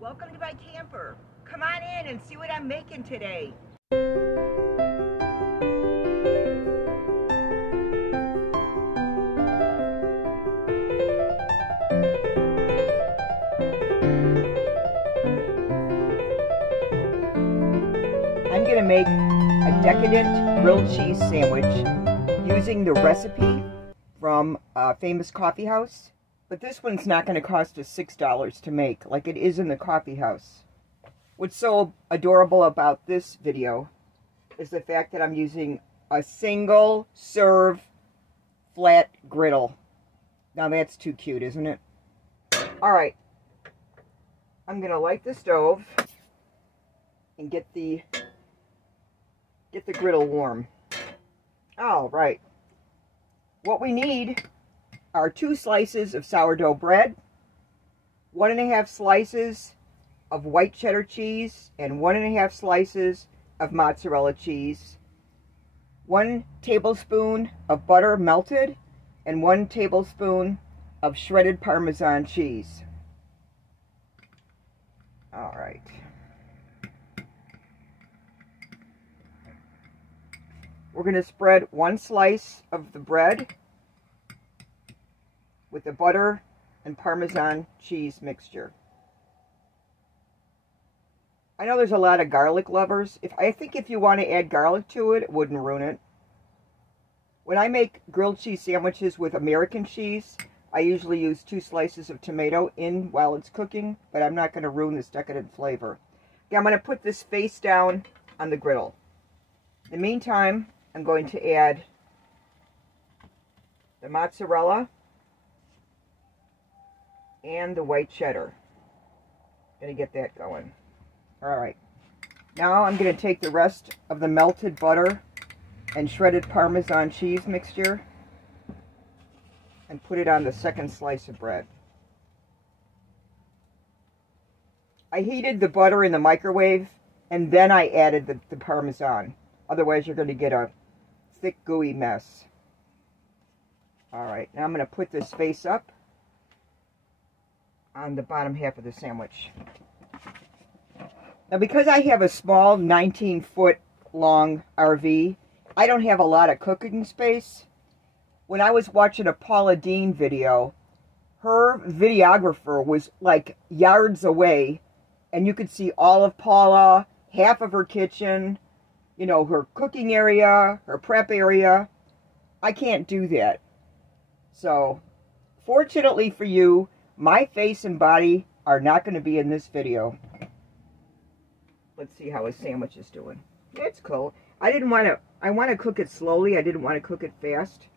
Welcome to my camper. Come on in and see what I'm making today. I'm going to make a decadent grilled cheese sandwich using the recipe from a famous coffee house. But this one's not going to cost us $6 to make like it is in the coffee house. What's so adorable about this video is the fact that I'm using a single serve flat griddle. Now that's too cute, isn't it? Alright, I'm going to light the stove and get the griddle warm. Alright, what we need are 2 slices of sourdough bread, 1½ slices of white cheddar cheese, and 1½ slices of mozzarella cheese, 1 tablespoon of butter melted, and 1 tablespoon of shredded Parmesan cheese. All right. We're going to spread 1 slice of the bread with the butter and Parmesan cheese mixture. I know there's a lot of garlic lovers. I think if you want to add garlic to it, it wouldn't ruin it. When I make grilled cheese sandwiches with American cheese, I usually use 2 slices of tomato in while it's cooking, but I'm not going to ruin this decadent flavor. Okay, I'm going to put this face down on the griddle. In the meantime, I'm going to add the mozzarella and the white cheddar. Gonna get that going. Alright. Now I'm gonna take the rest of the melted butter and shredded Parmesan cheese mixture and put it on the second slice of bread. I heated the butter in the microwave and then I added the Parmesan. Otherwise you're gonna get a thick gooey mess. Alright, now I'm gonna put this face up on the bottom half of the sandwich. Now because I have a small 19-foot long RV, I don't have a lot of cooking space. When I was watching a Paula Deen video, her videographer was like yards away and you could see all of Paula, half of her kitchen, you know, her cooking area, her prep area. I can't do that. So, fortunately for you, my face and body are not going to be in this video. Let's see how his sandwich is doing. It's cool. I want to cook it slowly. I didn't want to cook it fast.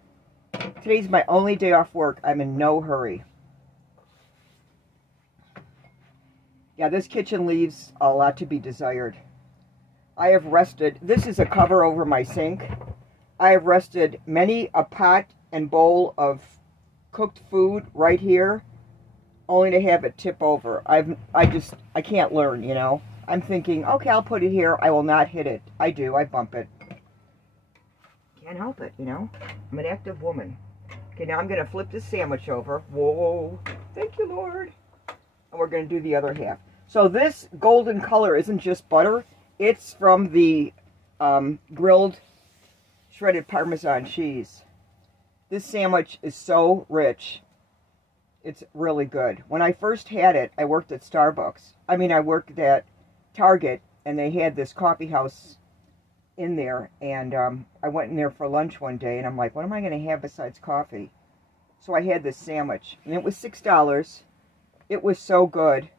Today's my only day off work. I'm in no hurry. Yeah, this kitchen leaves a lot to be desired. I have rested. This is a cover over my sink. I have rested many a pot and bowl of cooked food right here, only to have it tip over. I can't learn, you know. I'm thinking, okay, I'll put it here. I will not hit it. I do. I bump it. Can't help it, you know. I'm an active woman. Okay, now I'm going to flip this sandwich over. Whoa. Thank you, Lord. And we're going to do the other half. So this golden color isn't just butter. It's from the grilled shredded Parmesan cheese. This sandwich is so rich. It's really good. When I first had it, I worked at Starbucks. I worked at Target, and they had this coffee house in there, and I went in there for lunch one day, and I'm like, what am I going to have besides coffee? So I had this sandwich, and it was $6. It was so good.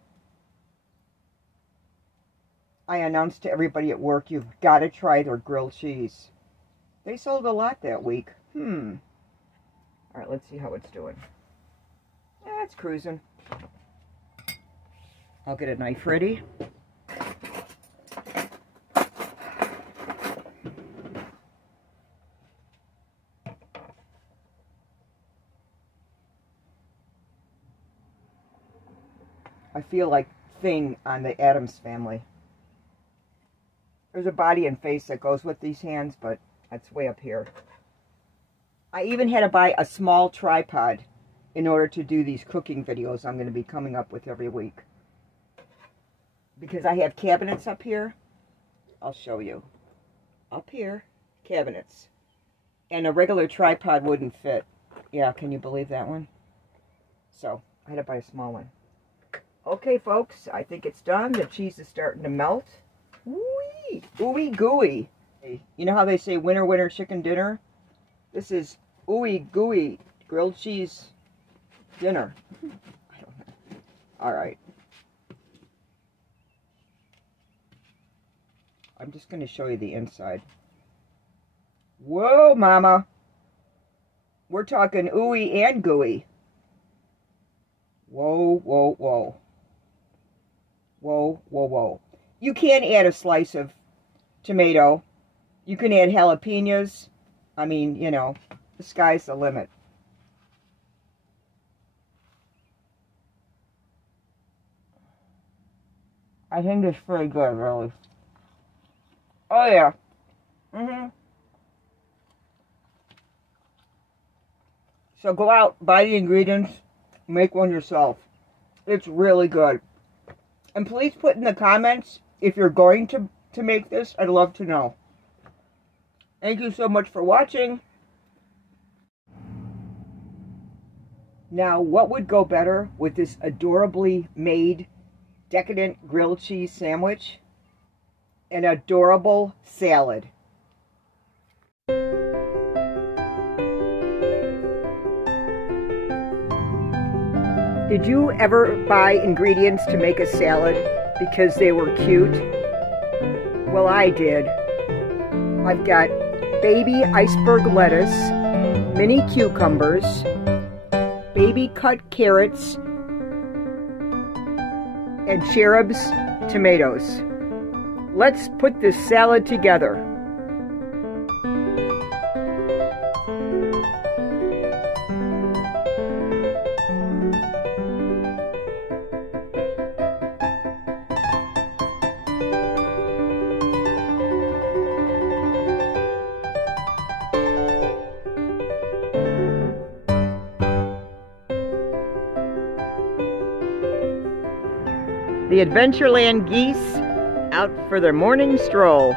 I announced to everybody at work, you've got to try their grilled cheese. They sold a lot that week. All right, let's see how it's doing. Yeah, it's cruising. I'll get a knife ready. I feel like Thing on the Addams Family. There's a body and face that goes with these hands, but that's way up here. I even had to buy a small tripod in order to do these cooking videos I'm going to be coming up with every week. because I have cabinets up here. I'll show you. Up here, cabinets. And a regular tripod wouldn't fit. Yeah, can you believe that one? So, I had to buy a small one. Okay, folks, I think it's done. The cheese is starting to melt. Ooey, ooey gooey. You know how they say winner, winner, chicken dinner? This is ooey gooey grilled cheese dinner. I don't know. All right. I'm just going to show you the inside. Whoa, mama. We're talking ooey and gooey. Whoa, whoa, whoa. Whoa, whoa, whoa. You can add a slice of tomato. You can add jalapenos. I mean, you know, the sky's the limit. I think it's pretty good, really. Oh, yeah. So go out, buy the ingredients, make one yourself. It's really good. And please put in the comments if you're going to make this. I'd love to know. Thank you so much for watching. Now, what would go better with this adorably made, decadent grilled cheese sandwich? An adorable salad. Did you ever buy ingredients to make a salad because they were cute? Well, I did. I've got baby iceberg lettuce, mini cucumbers, baby cut carrots, and cherubs tomatoes. Let's put this salad together. The Adventureland geese out for their morning stroll.